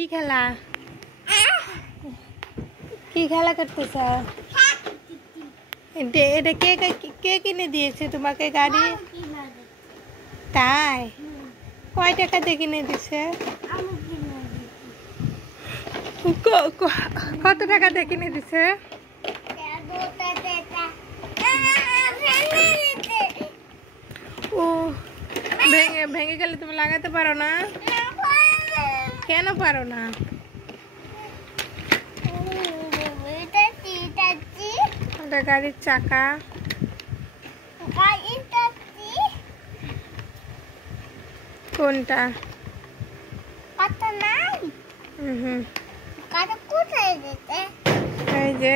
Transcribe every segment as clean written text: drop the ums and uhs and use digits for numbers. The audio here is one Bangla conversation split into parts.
কি খেলা কি খেলা করতেছ? এটা কে কে কিনে দিয়েছে তোমাকে গাড়ি? তাই কয় টাকা দিয়ে কিনে দিছে? কত টাকা দিয়ে কিনে দিছে? ও ভেঙে ভেঙে গেলে তুমি লাগাতে পারো না? কেন পারো না? ওটা গাড়ির চাকা। কোনটা? এই যে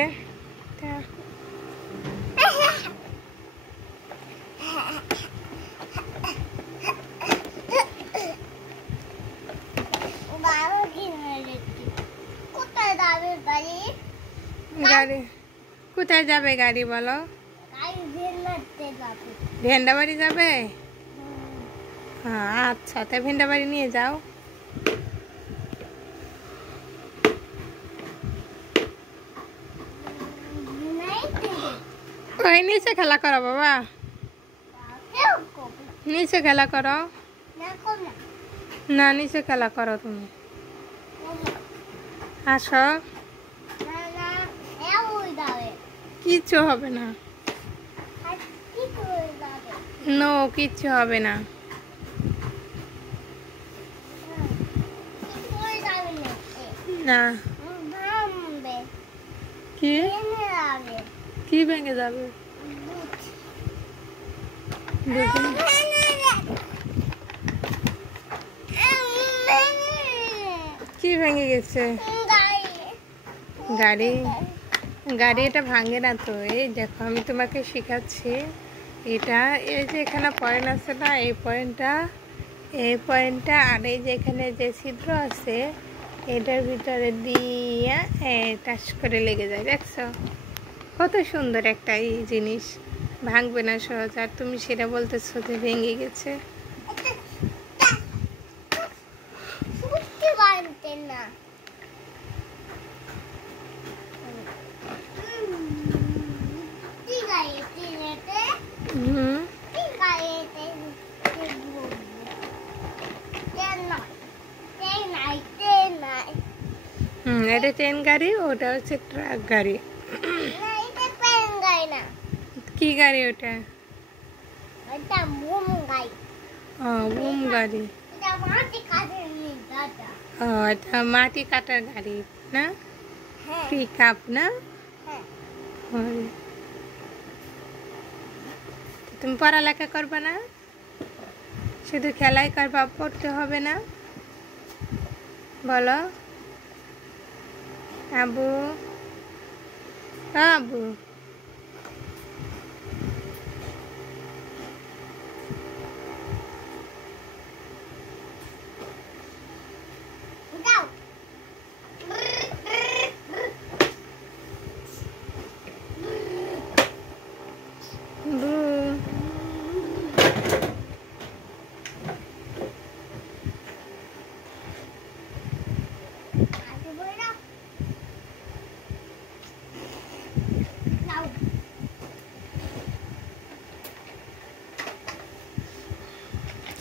গাড়ি কোথায় যাবে? গাড়ি বলো। ভেন্ডা বাড়ি যাবে? হ্যাঁ আচ্ছা, তাই ভেন্ডা বাড়ি নিয়ে যাও। ওই নিচে খেলা করো বাবা, নিচে খেলা করো না, নিচে খেলা করো তুমি। আসো, কিচ্ছু হবে না। নো, কিচ্ছু হবে না। না কি কি ভেঙে যাবে? কি ভেঙে গেছে? গাড়ি গাড়ি এটা ভাঙে না তো। এই দেখো আমি তোমাকে শেখাচ্ছি। এটা এই যে এখানে পয়েন্ট আছে না, এই পয়েন্টটা আর এই যে এখানে যে ছিদ্র আছে এটার ভিতরে দিয়ে টাচ করে লেগে যায়। দেখছো কত সুন্দর একটা এই জিনিস, ভাঙবে না সহজ। আর তুমি সেটা বলতেছো যে ভেঙে গেছে। এটা ট্রেন গাড়ি, ওটা হচ্ছে ট্রাক গাড়ি। কি গাড়ি ওটা? ও বুম গাড়ি। ও এটা মাটি কাটার গাড়ি না, পিক আপ না? তুমি পড়ালেখা করবে না, শুধু খেলাই করবা, পড়তে হবে না? বলো আবু। আবু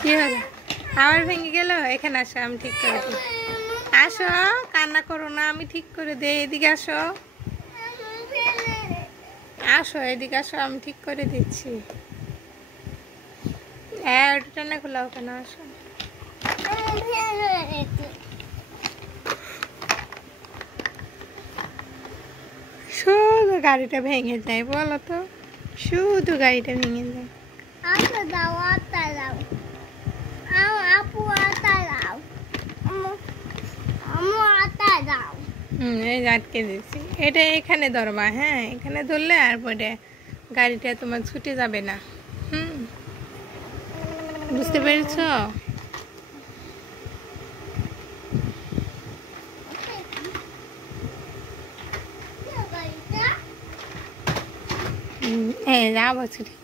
কি হলো? আবার ভেঙে গেল? এখানে আসো, আমি ঠিক করে দিই। আসো, কান্না করো না, আমি ঠিক করে দিই। এদিকে আসো, আসো এদিকে আসো, আমি ঠিক করে দিচ্ছি। ওটা টানা খোলা ওখানে। আসো, শুধু গাড়িটা ভেঙে যায় বলো তো, শুধু গাড়িটা ভেঙে যায়। এই আটকে দিচ্ছি। এটা এখানে ধরবা, হ্যাঁ এখানে ধরলে আর পরে গাড়িটা তোমার ছুটে যাবে না। বুঝতে পেরেছ? যাবো ছুটে।